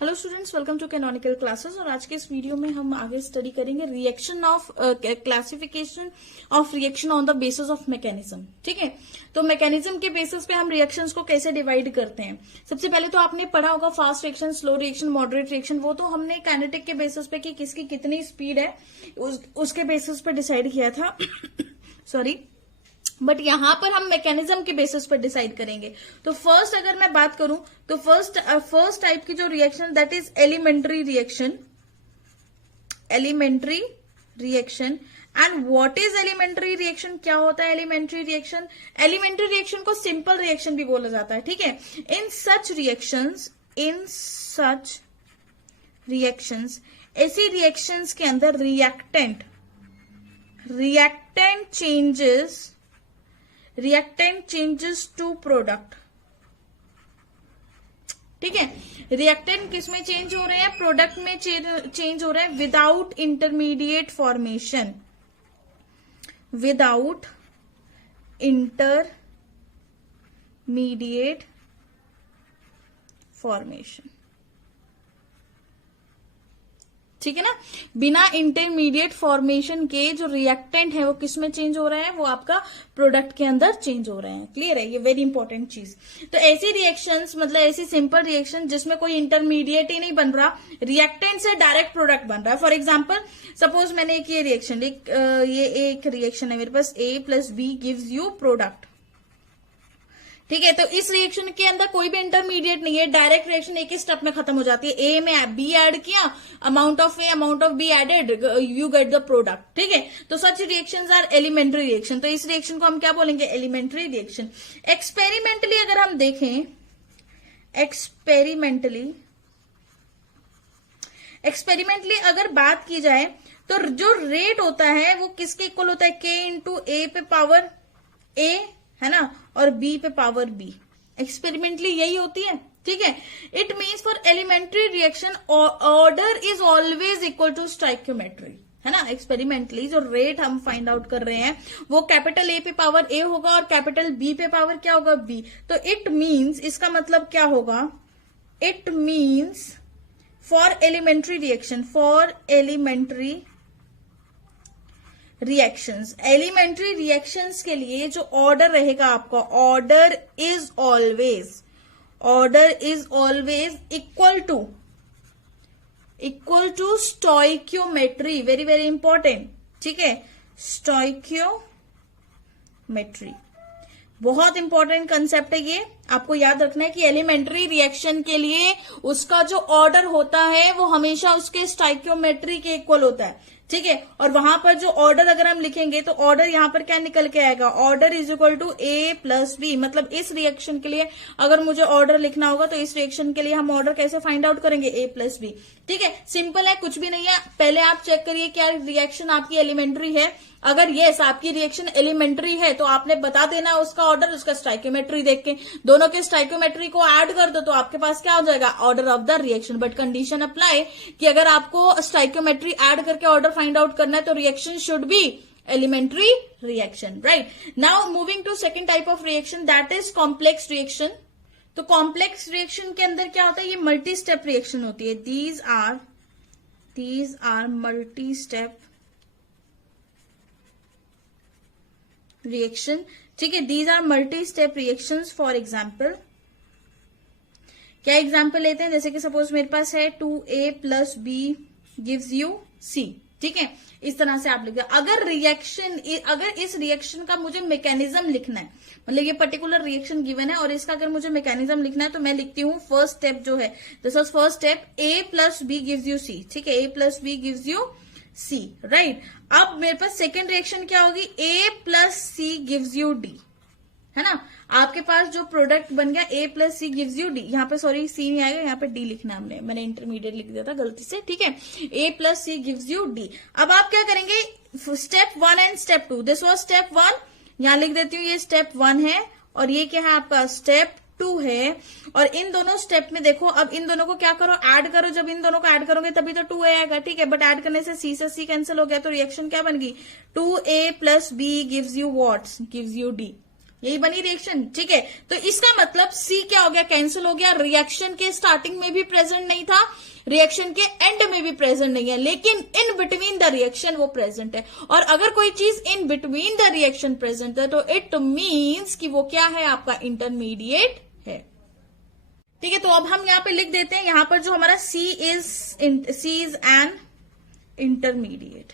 Hello students, welcome to Canonical Classes. और आज के इस वीडियो में हम आगे स्टडी करेंगे reaction of classification of reaction on the basis of mechanism. ठीक है, तो मैकेनिज्म के बेसिस पे हम रिएक्शंस को कैसे डिवाइड करते हैं। सबसे पहले तो आपने पढ़ा होगा fast reaction, slow reaction, moderate reaction. वो तो हमने काइनेटिक के बेसिस पे कि किसकी कितनी स्पीड है उसके बेसिस पे डिसाइड किया था सॉरी, बट यहां पर हम मैकेनिज्म के बेसिस पर डिसाइड करेंगे। तो फर्स्ट अगर मैं बात करूं तो फर्स्ट टाइप की जो reaction that is elementary reaction. Elementary reaction and what is elementary reaction? क्या होता है एलिमेंट्री रिएक्शन? एलिमेंट्री रिएक्शन को सिंपल रिएक्शन भी बोला जाता है। ठीक है, इन सच रिएक्शंस ऐसी रिएक्शंस के अंदर रिएक्टेंट चेंजेस टू प्रोडक्ट। ठीक है, रिएक्टेंट किस में चेंज हो रहे हैं? प्रोडक्ट में चेंज हो रहे हैं without intermediate formation. Without intermediate formation. ठीक है ना, बिना इंटरमीडिएट फॉर्मेशन के जो रिएक्टेंट है वो किस में चेंज हो रहे हैं? वो आपका प्रोडक्ट के अंदर चेंज हो रहे हैं। क्लियर है, ये वेरी इंपॉर्टेंट चीज। तो ऐसी रिएक्शंस मतलब ऐसी सिंपल रिएक्शन जिसमें कोई इंटरमीडिएट ही नहीं बन रहा, रिएक्टेंट से डायरेक्ट प्रोडक्ट बन रहा है। फॉर एग्जाम्पल सपोज मैंने एक ये रिएक्शन ये एक रिएक्शन है मेरे पास, A + B gives you product. ठीक है, तो इस रिएक्शन के अंदर कोई भी इंटरमीडिएट नहीं है, डायरेक्ट रिएक्शन एक ही स्टेप में खत्म हो जाती है। ए में बी ऐड किया, amount of A amount of B added, you get the product. ठीक है, तो such reactions are elementary reaction. तो इस रिएक्शन को हम क्या बोलेंगे? Elementary reaction. एक्सपेरिमेंटली अगर हम देखें, एक्सपेरिमेंटली अगर बात की जाए तो जो रेट होता है वो किसके इक्वल होता है? K इंटू ए पे पावर A है ना, और B पे पावर B। एक्सपेरिमेंटली यही होती है। ठीक है, it means for elementary reaction order is always equal to stoichiometry, है ना। एक्सपेरिमेंटली जो रेट हम फाइंड आउट कर रहे हैं वो कैपिटल A पे पावर A होगा और कैपिटल B पे पावर क्या होगा? B। तो इट मीन्स, इसका मतलब क्या होगा? It means for elementary reactions के लिए जो ऑर्डर रहेगा आपका, order is always equal to stoichiometry. Very very important. ठीक है, स्टोइकियोमेट्री बहुत इंपॉर्टेंट कंसेप्ट है। ये आपको याद रखना है कि एलिमेंट्री रिएक्शन के लिए उसका जो ऑर्डर होता है वो हमेशा उसके स्टोइकियोमेट्री के इक्वल होता है। ठीक है, और वहां पर जो ऑर्डर अगर हम लिखेंगे तो ऑर्डर यहां पर क्या निकल के आएगा? Order is equal to A + B। मतलब इस रिएक्शन के लिए अगर मुझे ऑर्डर लिखना होगा तो इस रिएक्शन के लिए हम ऑर्डर कैसे फाइंड आउट करेंगे? A + B। ठीक है, सिंपल है, कुछ भी नहीं है। पहले आप चेक करिए क्या रिएक्शन आपकी एलिमेंट्री है। अगर यस आपकी रिएक्शन एलिमेंट्री है तो आपने बता देना उसका ऑर्डर, उसका स्टोइकियोमेट्री देख के। दोनों के स्टोइकियोमेट्री को ऐड कर दो तो आपके पास क्या हो जाएगा? Order of the reaction. But condition apply कि अगर आपको स्टोइकियोमेट्री ऐड करके ऑर्डर फाइंड आउट करना है तो reaction should be elementary reaction. Right, now moving to second type of reaction that is complex reaction. तो कॉम्प्लेक्स रिएक्शन के अंदर क्या होता है? ये मल्टी स्टेप रिएक्शन होती है। These are multi step reaction. ठीक है, these are multi step reactions. For example क्या एग्जाम्पल लेते हैं? जैसे कि सपोज मेरे पास है 2A + B gives you C। ठीक है, इस तरह से आप लिखते हैं। अगर इस रिएक्शन का मुझे मैकेनिज्म लिखना है, मतलब ये पर्टिकुलर रिएक्शन गिवन है और इसका अगर मुझे मैकेनिज्म लिखना है तो मैं लिखती हूँ फर्स्ट स्टेप जो है, this was first step, A + B gives you C। ठीक है, A + B gives you C। Right, अब मेरे पास सेकेंड रिएक्शन क्या होगी? A + C gives you D, है ना। आपके पास जो प्रोडक्ट बन गया A + C gives you D, यहाँ पे सॉरी C नहीं आएगा, यहाँ पे D लिखना है। मैंने इंटरमीडिएट लिख दिया था गलती से। ठीक है, A + C gives you D। अब आप क्या करेंगे? Step 1 and step 2। This was step 1, यहां लिख देती हूँ ये स्टेप 1 है और ये क्या है आपका? स्टेप 2 है। और इन दोनों स्टेप में देखो, अब इन दोनों को क्या करो? ऐड करो। जब इन दोनों को ऐड करोगे तभी तो 2A आएगा। ठीक है, बट ऐड करने से C कैंसिल हो गया तो रिएक्शन क्या बन गई? 2A + B gives you what? Gives you D। यही बनी रिएक्शन, ठीक है। तो इसका मतलब सी क्या हो गया, कैंसिल हो गया। रिएक्शन के स्टार्टिंग में भी प्रेजेंट नहीं था, रिएक्शन के एंड में भी प्रेजेंट नहीं है, लेकिन इन बिटवीन द रिएक्शन वो प्रेजेंट है। और अगर कोई चीज in between the reaction present है तो इट मीन्स कि वो क्या है, आपका इंटरमीडिएट है, ठीक है। तो अब हम यहां पे लिख देते हैं, यहां पर जो हमारा सी इज एन इंटरमीडिएट,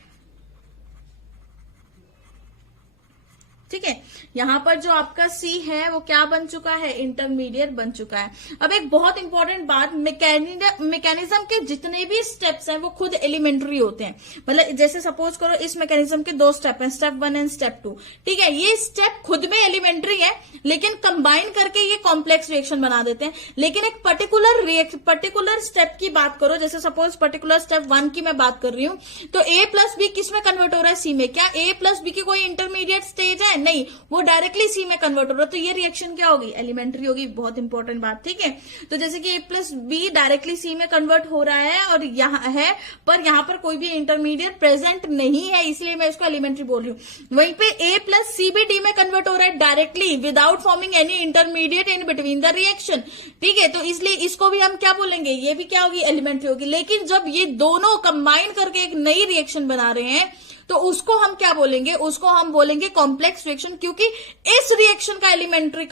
ठीक है। यहां पर जो आपका सी है वो क्या बन चुका है, इंटरमीडिएट बन चुका है। अब एक बहुत इंपॉर्टेंट बात, मैकेनिज्म के जितने भी स्टेप्स हैं वो खुद एलिमेंट्री होते हैं। मतलब जैसे सपोज करो इस मैकेनिज्म के 2 स्टेप हैं, स्टेप 1 एंड स्टेप 2, ठीक है। ये स्टेप खुद में एलिमेंट्री है, लेकिन कंबाइन करके ये कॉम्प्लेक्स रिएक्शन बना देते हैं। लेकिन एक पर्टिकुलर स्टेप की बात करो, जैसे सपोज पर्टिकुलर स्टेप 1 की मैं बात कर रही हूं, तो ए प्लस बी किस में कन्वर्ट हो रहा है, सी में। क्या ए प्लस बी की कोई इंटरमीडिएट स्टेज है, नहीं, वो डायरेक्टली सी में कन्वर्ट हो रहा है। तो ये रिएक्शन क्या होगी, एलिमेंट्री होगी। बहुत इंपॉर्टेंट बात, ठीक है। तो जैसे कि ए प्लस बी डायरेक्टली सी में कन्वर्ट हो रहा है और यहाँ है, पर यहाँ पर कोई भी इंटरमीडिएट प्रेजेंट नहीं है, इसलिए मैं इसको एलिमेंट्री बोल रही हूँ। वहीं पे ए प्लस सी भी डी में कन्वर्ट हो रहा है directly, without forming any intermediate in between the reaction, ठीक है। तो इसलिए इसको भी हम क्या बोलेंगे, ये भी क्या होगी, एलिमेंट्री होगी। लेकिन जब ये दोनों कंबाइन करके एक नई रिएक्शन बना रहे हैं तो उसको हम क्या बोलेंगे, उसको हम बोलेंगे कॉम्प्लेक्स रिएक्शन, क्योंकि इस रिएक्शन का एलिमेंट्री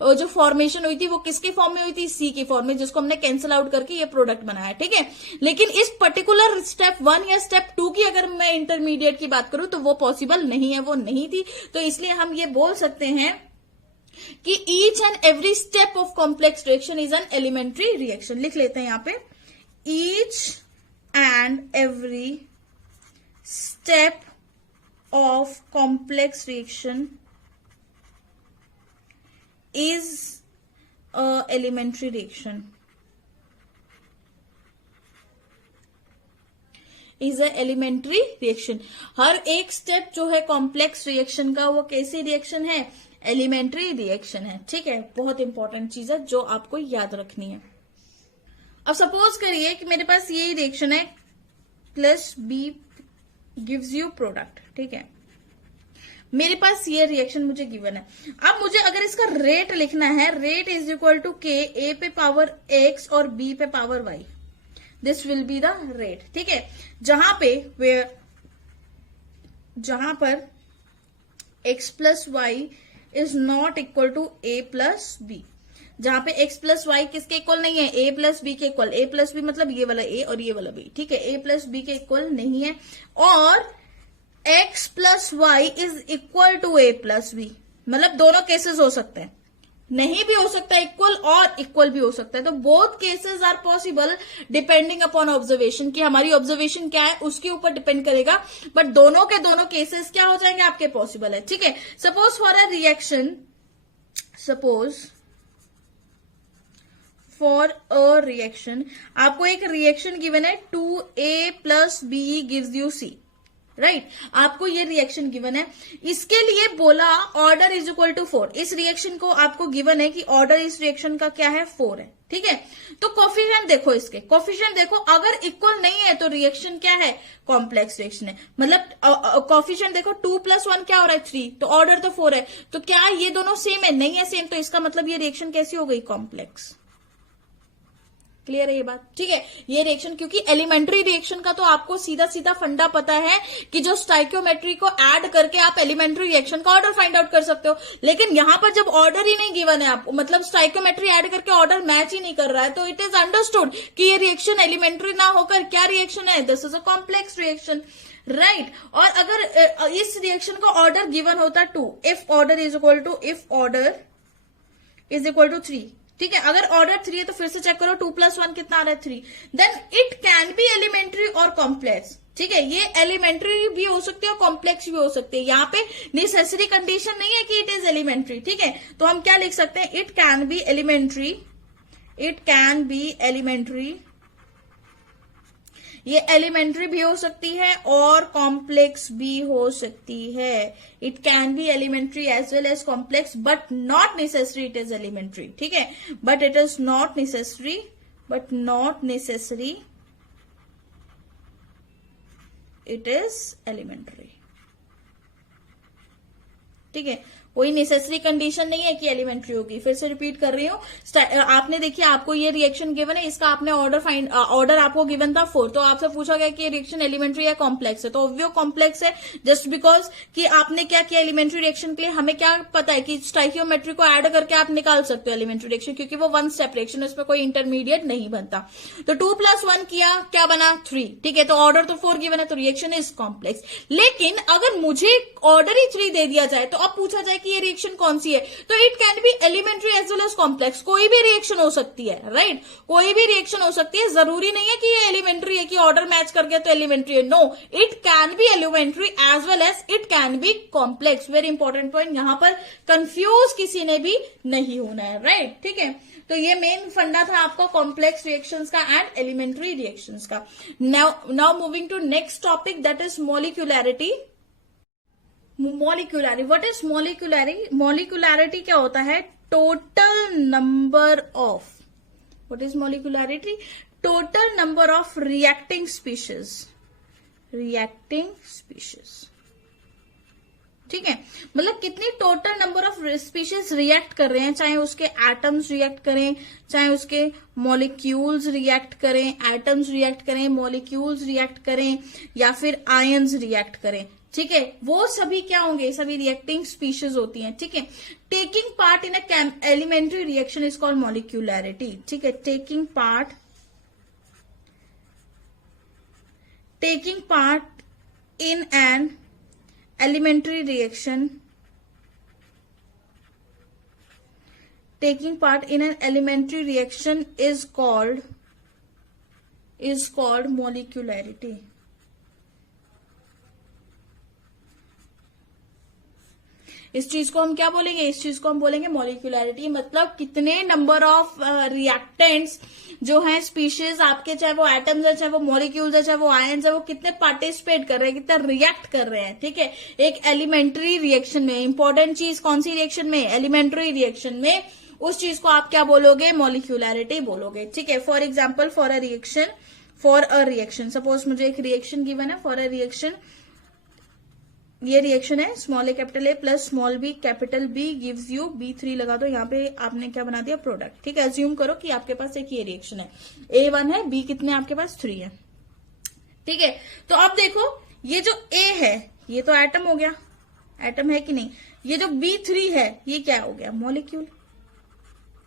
जो फॉर्मेशन हुई थी वो किसकी फॉर्म में हुई थी, सी की फॉर्म में, जिसको हमने कैंसिल आउट करके ये प्रोडक्ट बनाया, ठीक है। लेकिन इस पर्टिकुलर स्टेप 1 या स्टेप 2 की अगर मैं इंटरमीडिएट की बात करूं तो वो पॉसिबल नहीं है, वो नहीं थी। तो इसलिए हम ये बोल सकते हैं कि each and every step of complex reaction is an elementary reaction. लिख लेते हैं यहां पे, each and every step of complex reaction is a elementary reaction, is a elementary reaction। हर एक स्टेप जो है कॉम्प्लेक्स रिएक्शन का वो कैसी रिएक्शन है, एलिमेंट्री रिएक्शन है, ठीक है। बहुत इंपॉर्टेंट चीज है जो आपको याद रखनी है। अब सपोज करिए कि मेरे पास ये रिएक्शन है, plus B gives you product, ठीक है। मेरे पास ये रिएक्शन मुझे गिवन है। अब मुझे अगर इसका रेट लिखना है, rate is equal to K, A पे पावर एक्स और बी पे power y, this will be the rate, ठीक है। जहां पर x plus y is not equal to A plus B, जहां पे x प्लस वाई किसके इक्वल नहीं है, a प्लस बी के इक्वल। a प्लस बी मतलब ये वाला a और ये वाला b, ठीक है। a प्लस बी के इक्वल नहीं है। और x plus y is equal to a plus B, मतलब दोनों केसेस हो सकते हैं, नहीं भी हो सकता है इक्वल और इक्वल भी हो सकता है। तो both cases are possible depending upon observation, कि हमारी ऑब्जर्वेशन क्या है उसके ऊपर डिपेंड करेगा, बट दोनों के दोनों केसेस क्या हो जाएंगे आपके, पॉसिबल है, ठीक है। Suppose for a reaction, suppose for a reaction, आपको एक रिएक्शन गिवन है 2a plus B gives you C, right. आपको ये रिएक्शन गिवन है, इसके लिए बोला ऑर्डर इज इक्वल टू 4। इस रिएक्शन को आपको गिवन है कि ऑर्डर इस रिएक्शन का क्या है, 4 है, ठीक है। तो कोफिशिएंट देखो, इसके कोफिशिएंट देखो, अगर इक्वल नहीं है तो रिएक्शन क्या है, कॉम्प्लेक्स रिएक्शन है। मतलब कोफिशिएंट देखो, 2 + 1 क्या हो रहा है, 3, तो ऑर्डर तो 4 है। तो क्या ये दोनों सेम है, नहीं है सेम, तो इसका मतलब ये रिएक्शन कैसी हो गई, कॉम्प्लेक्स। क्लियर है ये बात, ठीक है। ये रिएक्शन, क्योंकि एलिमेंट्री रिएक्शन का तो आपको सीधा सीधा फंडा पता है कि जो स्टाइकियोमेट्री को ऐड करके आप एलिमेंट्री रिएक्शन का ऑर्डर फाइंड आउट कर सकते हो। लेकिन यहां पर जब ऑर्डर ही नहीं गिवन है आपको, मतलब स्टाइकियोमेट्री ऐड करके ऑर्डर मैच ही नहीं कर रहा है, तो इट इज अंडरस्टूड कि ये रिएक्शन एलिमेंट्री ना होकर क्या रिएक्शन है, this is a complex reaction, right. और अगर इस रिएक्शन का ऑर्डर गिवन होता 2, if order is equal to 3, ठीक है। अगर ऑर्डर 3 है तो फिर से चेक करो, 2 + 1 कितना आ रहा है, 3, then it can be elementary और कॉम्प्लेक्स, ठीक है। ये एलिमेंट्री भी हो सकती है और कॉम्प्लेक्स भी हो सकती है। यहाँ पे नेसेसरी कंडीशन नहीं है कि इट इज एलिमेंट्री, ठीक है। तो हम क्या लिख सकते हैं, it can be elementary, it can be elementary, ये एलिमेंट्री भी हो सकती है और कॉम्प्लेक्स भी हो सकती है। It can be elementary as well as complex, but not necessary it is elementary, ठीक है। But it is not necessary, it is elementary, ठीक है, कोई नेसेसरी कंडीशन नहीं है कि एलिमेंट्री होगी। फिर से रिपीट कर रही हूँ, आपने देखिए आपको ये रिएक्शन गिवन है, इसका आपने ऑर्डर आपको गिवन था 4, तो आपसे पूछा गया कि ये रिएक्शन एलिमेंट्री या कॉम्प्लेक्स है, तो ऑब्वियस कॉम्प्लेक्स है, जस्ट बिकॉज कि आपने क्या किया एलिमेंट्री रिएक्शन के लिए, हमें क्या पता है कि स्टाइकियोमेट्री को ऐड करके आप निकाल सकते हो एलिमेंट्री रिएक्शन, क्योंकि वो 1 स्टेप रिएक्शन, उसमें कोई इंटरमीडिएट नहीं बनता। तो 2 + 1 किया, क्या बना 3, ठीक है, तो ऑर्डर तो 4 गिवन है, तो रिएक्शन इज कॉम्प्लेक्स। लेकिन अगर मुझे ऑर्डर ही 3 दे दिया जाए, तो अब पूछा जाए कि ये रिएक्शन कौन सी है, तो it can be elementary as well as complex, कोई भी रिएक्शन हो सकती है, राइट, कोई भी रिएक्शन हो सकती है, जरूरी नहीं है कि ये एलिमेंट्री है, कि ऑर्डर मैच कर गया तो एलिमेंट्री है, no, it can be elementary as well as it can be complex. Very important point, यहां पर कंफ्यूज किसी ने भी नहीं होना है, राइट, ठीक है। तो ये मेन फंडा था आपका कॉम्प्लेक्स रिएक्शंस का एंड एलिमेंट्री रिएक्शंस का। Now moving to next topic, that is molecularity. Molecularity, what is molecularity? Molecularity क्या होता है? Total number of, what is molecularity? Total number of reacting species, reacting species, ठीक है, मतलब कितनी total number of species react कर रहे हैं, चाहे उसके एटम्स रिएक्ट करें, चाहे उसके मॉलिक्यूल्स रिएक्ट करें, एटम्स रिएक्ट करें, मॉलिक्यूल्स रिएक्ट करें, या फिर आयंस रिएक्ट करें, ठीक है, वो सभी क्या होंगे? सभी रिएक्टिंग स्पीशीज होती हैं, ठीक है। Taking part in a elementary reaction is called molecularity, ठीक है, taking part in an elementary reaction, taking part in an elementary reaction is called molecularity. इस चीज को हम क्या बोलेंगे? इस चीज को हम बोलेंगे मॉलिक्यूलैरिटी, मतलब कितने नंबर ऑफ रिएक्टेंट्स जो है स्पीशीज आपके, चाहे वो एटम्स है, चाहे वो मॉलिक्यूल्स है, चाहे वो आयंस है, वो कितने पार्टिसिपेट कर रहे हैं, कितना रिएक्ट कर रहे हैं, ठीक है, एक एलिमेंट्री रिएक्शन में। इंपॉर्टेंट चीज कौन सी रिएक्शन में? एलिमेंट्री रिएक्शन में। उस चीज को आप क्या बोलोगे? मॉलिक्यूलैरिटी बोलोगे, ठीक है। For example, for a reaction, suppose मुझे एक रिएक्शन गिवन है, फॉर अ रिएक्शन, ये रिएक्शन है, small A capital A plus small B capital B gives you B3 लगा दो, यहाँ पे आपने क्या बना दिया? प्रोडक्ट, ठीक है। अज्यूम करो कि आपके पास एक ये रिएक्शन है, A1 है, B कितने आपके पास? 3 है, ठीक है। तो अब देखो, ये जो A है ये तो एटम हो गया, एटम है कि नहीं? ये जो B3 है ये क्या हो गया? मॉलिक्यूल,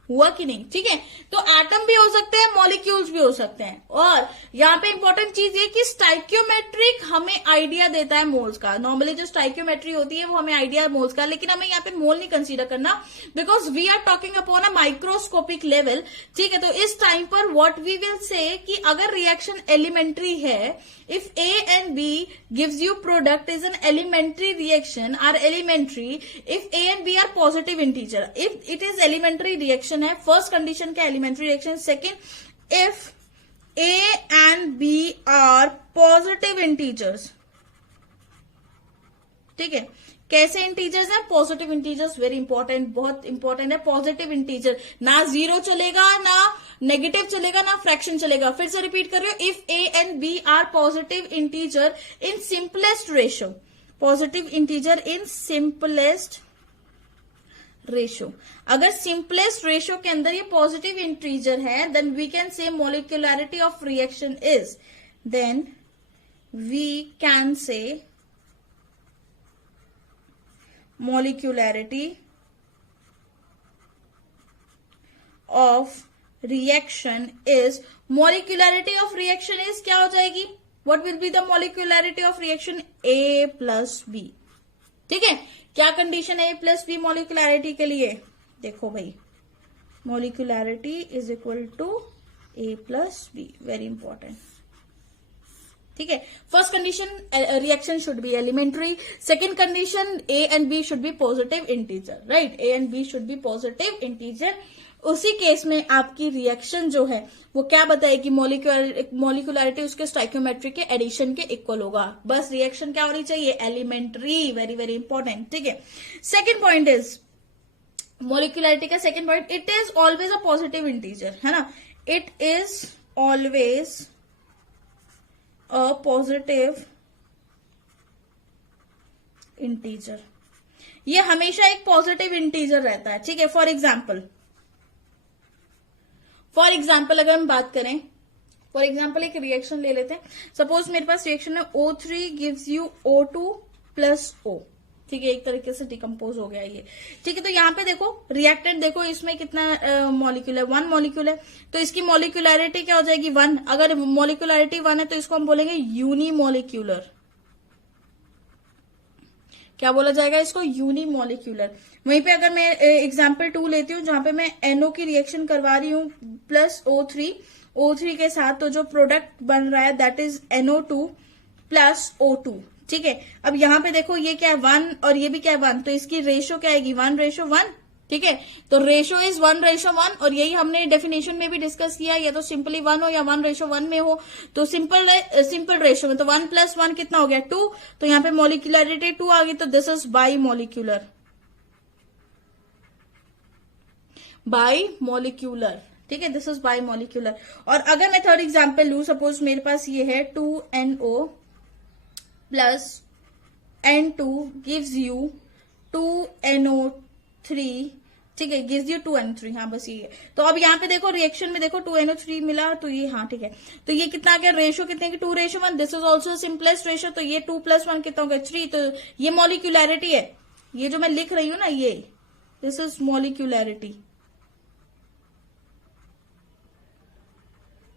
हुआ कि नहीं? ठीक है, तो एटम भी हो सकते हैं, मॉलिक्यूल्स भी हो सकते हैं। और यहाँ पे इंपॉर्टेंट चीज ये कि स्टाइकियोमेट्रिक हमें आइडिया देता है मोल्स का। नॉर्मली जो स्टाइकियोमेट्री होती है वो हमें आइडिया मोल्स का, लेकिन हमें यहाँ पे मोल नहीं कंसीडर करना, because we are talking upon a microscopic level, ठीक है। तो इस टाइम पर व्हाट वी विल से कि अगर रिएक्शन एलिमेंट्री है, if A and B gives you product is an elementary reaction are elementary if A and B are positive integer, if it is elementary reaction है, first condition क्या? elementary reaction. second, if A and B are positive integers, ठीक है, कैसे integers हैं? Positive integers, very important, बहुत important है। Positive integer, ना zero चलेगा, ना नेगेटिव चलेगा, ना फ्रैक्शन चलेगा। फिर से रिपीट कर रही हूं, if A and B are positive integer in simplest ratio, positive integer in simplest ratio, अगर सिंपलेस्ट रेशियो के अंदर ये पॉजिटिव इंटीजर है, then we can say molecularity of reaction is, then we can say molecularity of reaction is, molecularity of reaction is क्या हो जाएगी? what will be the molecularity of reaction? A plus B, ठीक है। क्या condition है A plus B molecularity के लिए? देखो भाई, molecularity is equal to A plus B, very important, ठीक है। First condition, reaction should be elementary. Second condition, A and B should be positive integer, right, A and B should be positive integer. उसी case में आपकी reaction जो है वो क्या बताएगी? मॉलिक्यूलैरिटी उसके स्टाइकियोमेट्री के एडिशन के इक्वल होगा। बस रिएक्शन क्या होनी चाहिए? एलिमेंट्री, वेरी वेरी इंपॉर्टेंट, ठीक है। सेकेंड पॉइंट इज, मॉलिक्यूलैरिटी का second point, it is always a positive integer, है ना, it is always a positive integer, ये हमेशा एक पॉजिटिव इंटीजर रहता है, ठीक है। फॉर एग्जाम्पल अगर हम बात करें, फॉर एग्जाम्पल एक रिएक्शन ले लेते हैं। सपोज मेरे पास रिएक्शन है O3 gives you O2 plus O, ठीक है, एक तरीके से डिकम्पोज हो गया ये, ठीक है। तो यहाँ पे देखो रिएक्टेंट, देखो इसमें कितना मॉलिक्यूल है, 1 मॉलिक्यूल है, तो इसकी मॉलिक्यूलरिटी क्या हो जाएगी 1। अगर मॉलिक्यूलरिटी 1 है तो इसको हम बोलेंगे यूनिमॉलिक्यूलर। क्या बोला जाएगा इसको? यूनिमॉलिक्यूलर। वहीं पे अगर मैं एग्जाम्पल 2 लेती हूँ जहां पे मैं NO की रिएक्शन करवा रही हूँ प्लस O3 के साथ, तो जो प्रोडक्ट बन रहा है that is NO2 plus O2, ठीक है। अब यहाँ पे देखो ये क्या है 1 और ये भी क्या है 1, तो इसकी रेशो क्या आएगी 1:1, ठीक है। तो रेशो इज 1:1 और यही हमने डेफिनेशन में भी डिस्कस किया, या तो सिंपली 1 हो या 1:1 में हो, तो सिंपल रेशो में तो 1 + 1 कितना हो गया 2, तो यहाँ पे मॉलिक्यूलरिटी 2 आ गई, तो दिस इज बाई मॉलिक्यूलर, ठीक है, दिस इज बाई मॉलिक्यूलर। और अगर मैं थर्ड एग्जाम्पल लू, सपोज मेरे पास ये है 2NO plus N2 gives you 2NO3, ठीक है, गिव्स यू 2NO3, हाँ बस ये है। तो अब यहाँ पे देखो रिएक्शन में देखो 2NO3 मिला, तो ये हाँ ठीक है, तो ये कितना आ गया, रेशो कितने की 2:1, this is also simplest ratio, तो ये 2 + 1 कितना हो गया 3, तो ये मॉलिक्यूलरिटी है, ये जो मैं लिख रही हूं ना ये, दिस इज मॉलिक्यूलरिटी,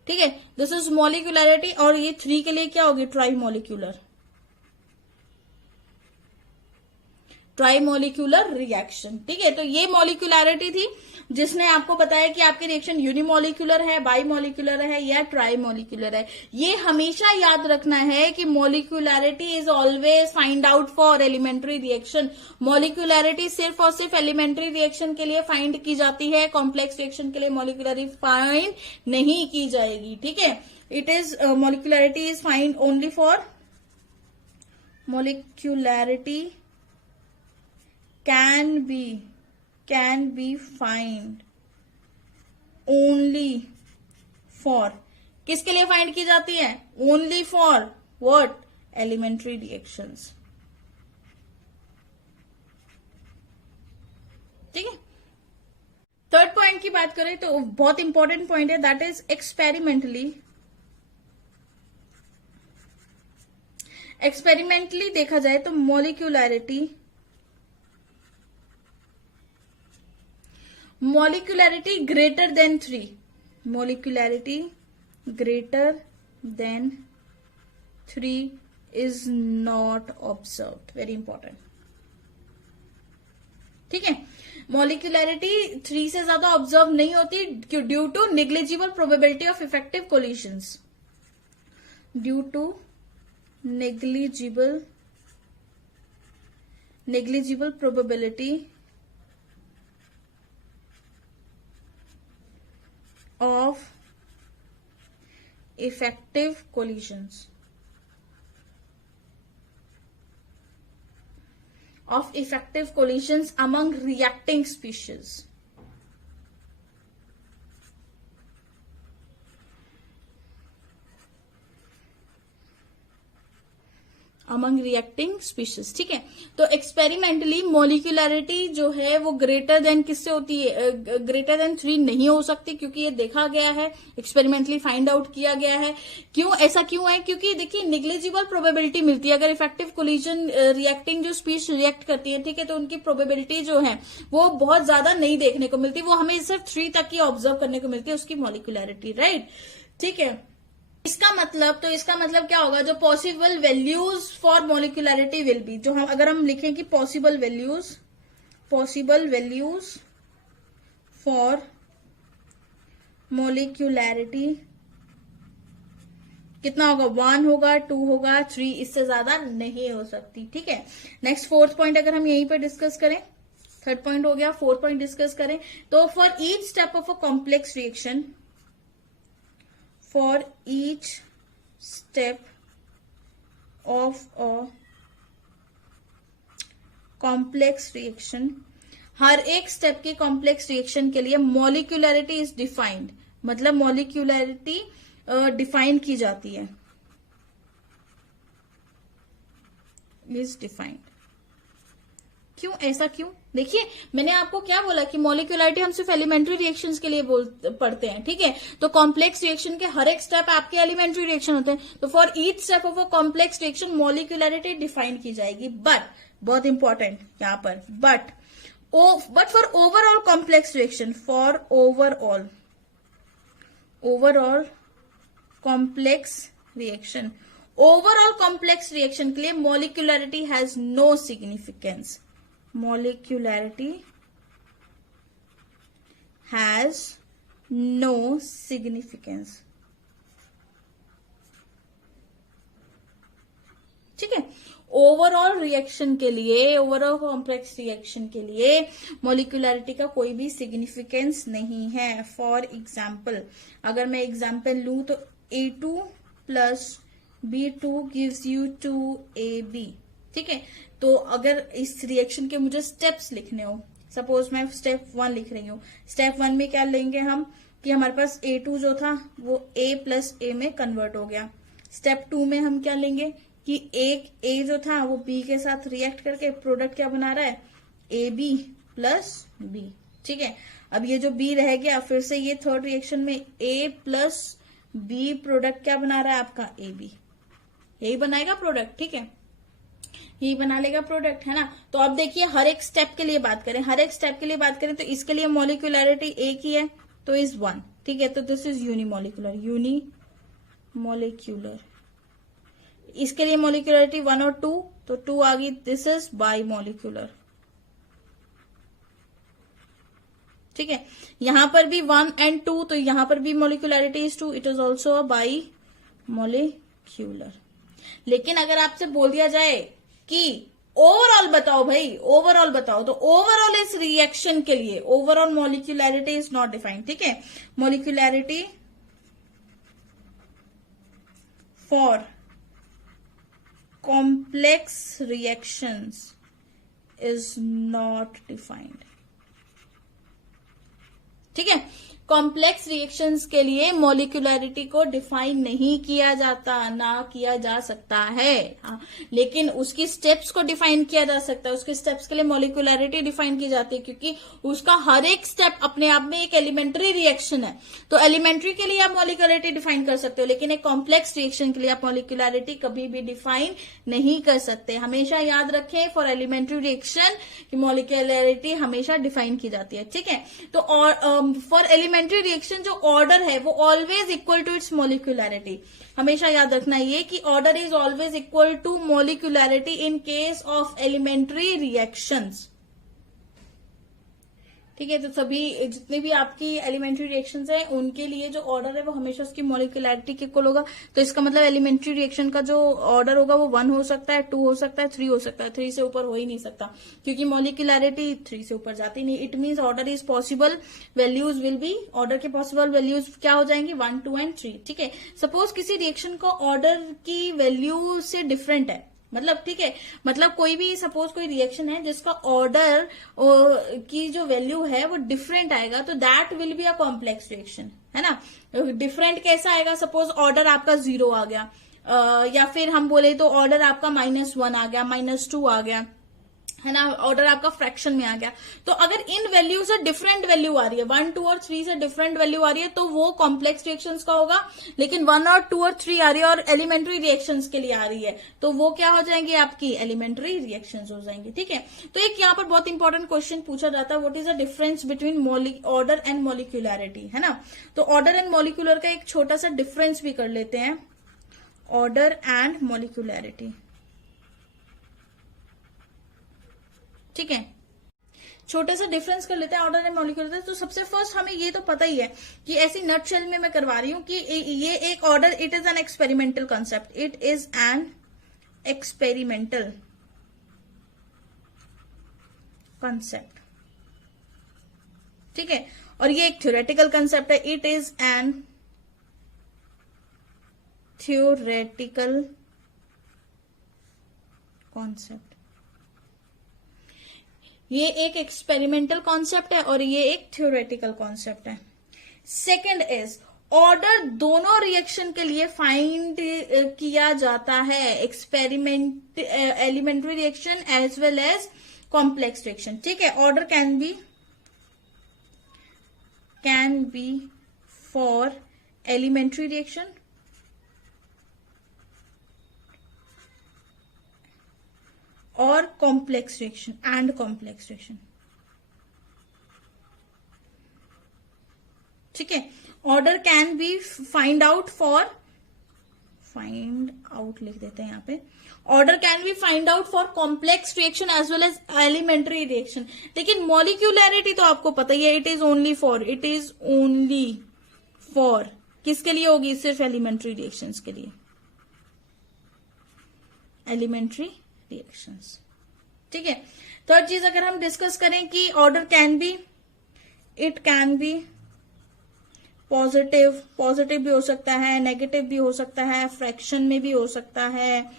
ठीक है, दिस इज मॉलिक्यूलरिटी। और ये 3 के लिए क्या होगी, ट्राई मॉलिक्यूलर रिएक्शन, ठीक है। तो ये मॉलिक्यूलरिटी थी जिसने आपको बताया कि आपकी रिएक्शन यूनिमॉलिक्यूलर है, बाईमॉलिक्यूलर है या ट्राईमॉलिक्यूलर है। ये हमेशा याद रखना है कि molecularity is always find out for elementary reaction. Molecularity सिर्फ और सिर्फ एलिमेंट्री रिएक्शन के लिए फाइंड की जाती है, कॉम्प्लेक्स रिएक्शन के लिए मॉलिक्यूलरिटी फाइंड नहीं की जाएगी, ठीक है। It is molecularity is find only for molecularity can be find only for, किसके लिए फाइंड की जाती है, only for what, elementary reactions, ठीक है। थर्ड पॉइंट की बात करें तो बहुत इंपॉर्टेंट पॉइंट है, दैट इज एक्सपेरिमेंटली देखा जाए तो molecularity greater than 3, molecularity greater than 3 is not observed, very important, ठीक है। मॉलिक्यूलरिटी 3 से ज्यादा ऑब्जर्व नहीं होती due to negligible probability of effective collisions, due to negligible probability of effective collisions among reacting species, among reacting species, ठीक है। तो experimentally molecularity जो है वो ग्रेटर देन किससे होती है, ग्रेटर देन 3 नहीं हो सकती, क्योंकि ये देखा गया है, एक्सपेरिमेंटली फाइंड आउट किया गया है। ऐसा क्यों है, क्योंकि देखिए नेग्लिजिबल प्रोबेबिलिटी मिलती है, अगर इफेक्टिव कोलिजन रिएक्टिंग जो स्पीश रिएक्ट करती है, ठीक है, तो उनकी प्रोबेबिलिटी जो है वो बहुत ज्यादा नहीं देखने को मिलती, वो हमें सिर्फ 3 तक ही ऑब्जर्व करने को मिलती है उसकी मॉलिक्यूलरिटी, राइट, ठीक है। इसका मतलब क्या होगा, जो possible values for molecularity will be, जो हम अगर हम लिखें कि पॉसिबल वैल्यूज फॉर मॉलिक्यूलरिटी कितना होगा, 1 होगा, 2 होगा, 3, इससे ज्यादा नहीं हो सकती, ठीक है। नेक्स्ट फोर्थ पॉइंट अगर हम यहीं पर डिस्कस करें, थर्ड पॉइंट हो गया, फोर्थ पॉइंट डिस्कस करें तो for each step of a complex reaction, for each step of a complex reaction, हर एक स्टेप की कॉम्प्लेक्स रिएक्शन के लिए मॉलिक्यूलरिटी इज डिफाइंड, मतलब मॉलिक्यूलरिटी डिफाइन की जाती है, इज डिफाइंड। क्यों, ऐसा क्यों? देखिए मैंने आपको क्या बोला कि मॉलिक्यूलरिटी हम सिर्फ एलिमेंट्री रिएक्शंस के लिए पढ़ते हैं, ठीक है। तो कॉम्प्लेक्स रिएक्शन के हर एक स्टेप आपके एलिमेंट्री रिएक्शन होते हैं, तो for each step of a complex reaction molecularity define की जाएगी। बट बहुत इंपॉर्टेंट यहां पर, but for overall complex reaction, for overall complex reaction, overall complex reaction के लिए molecularity has no significance, molecularity has no significance, ठीक है। Overall reaction के लिए, ओवरऑल कॉम्प्लेक्स रिएक्शन के लिए मॉलिक्यूलरिटी का कोई भी सिग्निफिकेंस नहीं है। फॉर एग्जाम्पल, अगर मैं एग्जाम्पल लूं तो A2 plus B2 gives you 2AB, ठीक है। तो अगर इस रिएक्शन के मुझे स्टेप्स लिखने हो, सपोज मैं स्टेप 1 लिख रही हूँ, स्टेप 1 में क्या लेंगे हम कि हमारे पास A2 जो था वो A प्लस A में कन्वर्ट हो गया। स्टेप 2 में हम क्या लेंगे कि एक A जो था वो B के साथ रिएक्ट करके प्रोडक्ट क्या बना रहा है, AB प्लस B, ठीक है। अब ये जो B रह गया, फिर से ये थर्ड रिएक्शन में A प्लस B प्रोडक्ट क्या बना रहा है आपका, AB, यही बनाएगा प्रोडक्ट, ठीक है, यही बना लेगा प्रोडक्ट, है ना। तो अब देखिए हर एक स्टेप के लिए बात करें, हर एक स्टेप के लिए बात करें तो इसके लिए मॉलिक्यूलरिटी एक ही है, तो इज 1, ठीक है। तो दिस इज यूनिमोलिकुलर, यूनिमोलिक्यूलर। इसके लिए मॉलिक्यूलरिटी 1 और 2, तो 2 आ गई, दिस इज बाइमोलिक्यूलर, ठीक है। यहां पर भी 1 and 2, तो यहां पर भी molecularity is 2, it is also a bimolecular. लेकिन अगर आपसे बोल दिया जाए कि ओवरऑल बताओ भाई, ओवरऑल बताओ, तो ओवरऑल इस रिएक्शन के लिए overall molecularity is not defined, ठीक है। Molecularity for complex reactions is not defined, ठीक है। कॉम्प्लेक्स रिएक्शंस के लिए मॉलिक्यूलरिटी को डिफाइन नहीं किया जाता, ना किया जा सकता है, हाँ। लेकिन उसकी स्टेप्स को डिफाइन किया जा सकता है, उसके स्टेप्स के लिए मॉलिक्यूलरिटी डिफाइन की जाती है, क्योंकि उसका हर एक स्टेप अपने आप में एक एलिमेंट्री रिएक्शन है। तो एलिमेंट्री के लिए आप मॉलिक्यूलरिटी डिफाइन कर सकते हो, लेकिन एक कॉम्प्लेक्स रिएक्शन के लिए आप मॉलिक्यूलरिटी कभी भी डिफाइन नहीं कर सकते। हमेशा याद रखें फॉर एलिमेंट्री रिएक्शन की मॉलिक्यूलरिटी हमेशा डिफाइन की जाती है, ठीक है। तो फॉर एलिमेंट्री रिएक्शन जो ऑर्डर है वो always equal to its molecularity. हमेशा याद रखना ये कि order is always equal to molecularity in case of elementary reactions, ठीक है। तो सभी जितने भी आपकी एलिमेंट्री रिएक्शंस हैं उनके लिए जो ऑर्डर है वो हमेशा उसकी मॉलिक्यूलरिटी के इक्वल होगा। तो इसका मतलब एलिमेंट्री रिएक्शन का जो ऑर्डर होगा वो 1 हो सकता है, 2 हो सकता है, 3 हो सकता है, 3 से ऊपर हो ही नहीं सकता, क्योंकि मॉलिक्यूलरिटी 3 से ऊपर जाती नहीं। It means order is possible, values will be, order के पॉसिबल वैल्यूज क्या हो जाएंगे, 1, 2 and 3, ठीक है। सपोज किसी रिएक्शन का ऑर्डर की वैल्यू से डिफरेंट है, मतलब ठीक है, मतलब कोई भी सपोज कोई रिएक्शन है जिसका ऑर्डर की जो वैल्यू है वो डिफरेंट आएगा, तो that will be a complex reaction, है ना। डिफरेंट कैसा आएगा, सपोज ऑर्डर आपका 0 आ गया, या फिर हम बोले तो ऑर्डर आपका -1 आ गया, -2 आ गया, है ना, ऑर्डर आपका फ्रैक्शन में आ गया। तो अगर इन वैल्यू से डिफरेंट वैल्यू आ रही है, 1, 2 और 3 से डिफरेंट वैल्यू आ रही है, तो वो कॉम्प्लेक्स रिएक्शंस का होगा। लेकिन 1 और 2 और 3 आ रही है और एलिमेंट्री रिएक्शंस के लिए आ रही है, तो वो क्या हो जाएंगे, आपकी एलिमेंट्री रिएक्शंस हो जाएंगे, ठीक है। तो एक यहाँ पर बहुत इंपॉर्टेंट क्वेश्चन पूछा जाता है, what is the difference between order and molecularity, है ना। तो ऑर्डर एंड मॉलिक्यूलर का एक छोटा सा डिफरेंस भी कर लेते हैं, ऑर्डर एंड मॉलिक्यूलरिटी, ठीक है। छोटा सा डिफरेंस कर लेते हैं ऑर्डर एंड मॉलिक्यूलर। तो सबसे फर्स्ट हमें ये तो पता ही है कि ऐसी नटशेल में मैं करवा रही हूं कि ये एक order, it is an experimental concept, it is an experimental concept, ठीक है। और ये एक थ्योरेटिकल कॉन्सेप्ट है, it is an theoretical concept. ये एक एक्सपेरिमेंटल कॉन्सेप्ट है और ये एक थ्योरेटिकल कॉन्सेप्ट है। सेकंड इज ऑर्डर दोनों रिएक्शन के लिए फाइंड किया जाता है, experiment elementary reaction as well as complex reaction, ठीक है। Order can be for elementary reaction और complex reaction and complex reaction, ठीक है। Order can be find out लिख देते हैं यहां पे। Order can be find out for complex reaction as well as elementary reaction. लेकिन मॉलिक्यूलैरिटी तो आपको पता ही है, इट इज ओनली फॉर किसके लिए होगी? सिर्फ एलिमेंट्री रिएक्शंस के लिए, एलिमेंट्री रिएक्शंस, ठीक है। थर्ड चीज अगर हम डिस्कस करें कि ऑर्डर कैन बी पॉजिटिव भी हो सकता है, नेगेटिव भी हो सकता है, फ्रैक्शन में भी हो सकता है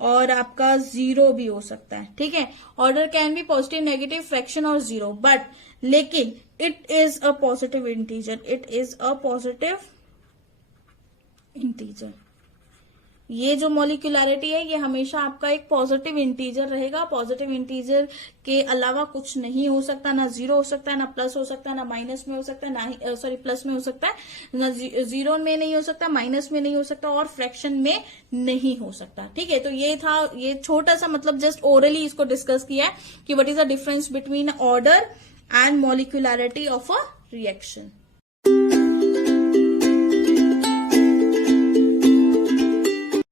और आपका जीरो भी हो सकता है, ठीक है। Order can B positive, negative, fraction और जीरो, बट लेकिन it is a positive integer. ये जो मॉलिक्यूलैरिटी है ये हमेशा आपका एक पॉजिटिव इंटीजर रहेगा। पॉजिटिव इंटीजर के अलावा कुछ नहीं हो सकता, ना जीरो हो सकता है, ना प्लस हो सकता है, ना माइनस में हो सकता है, ना ही प्लस में हो सकता है, ना जीरो में नहीं हो सकता, माइनस में नहीं हो सकता और फ्रैक्शन में नहीं हो सकता, ठीक है। तो ये था, ये छोटा सा मतलब जस्ट ओरली इसको डिस्कस किया है कि what is the difference between order and molecularity of a reaction.